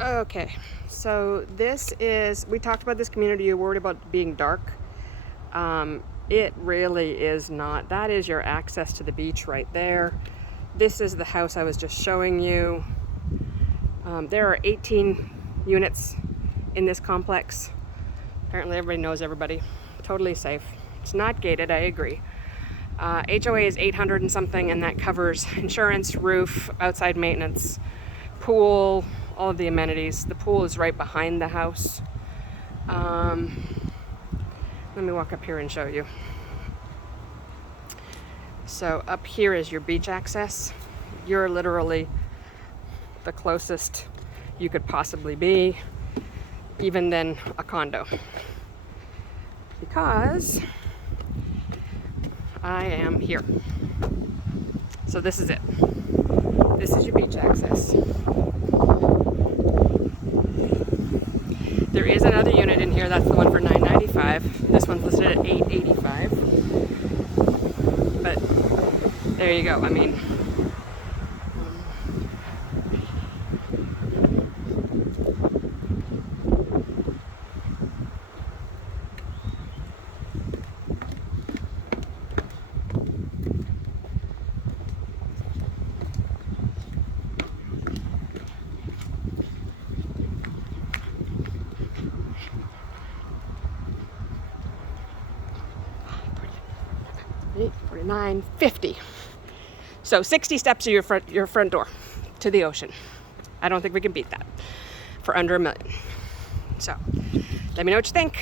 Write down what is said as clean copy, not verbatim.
Okay, so this is, we talked about this community, you're worried about being dark. It really is not. That is your access to the beach right there. This is the house I was just showing you. There are 18 units in this complex. Apparently everybody knows everybody. Totally safe. It's not gated, I agree. HOA is 800 and something, and that covers insurance, roof, outside maintenance, pool, all of the amenities. The pool is right behind the house. Let me walk up here and show you. So up here is your beach access. You're literally the closest you could possibly be, even than a condo, because I am here. So this is it. This is your beach access. There is another unit in here. That's the one for $995. This one's listed at $885. But there you go. I mean, $49.50. So 60 steps of your front door to the ocean. I don't think we can beat that for under $1 million. So let me know what you think.